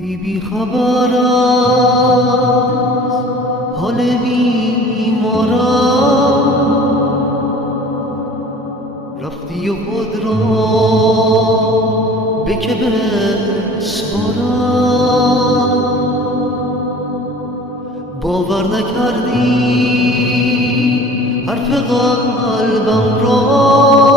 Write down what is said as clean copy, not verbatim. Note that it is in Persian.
بی خبر از حال بیمارم، رفتی و خود را به که بسپارم. باور نکردی حرف قلبم را،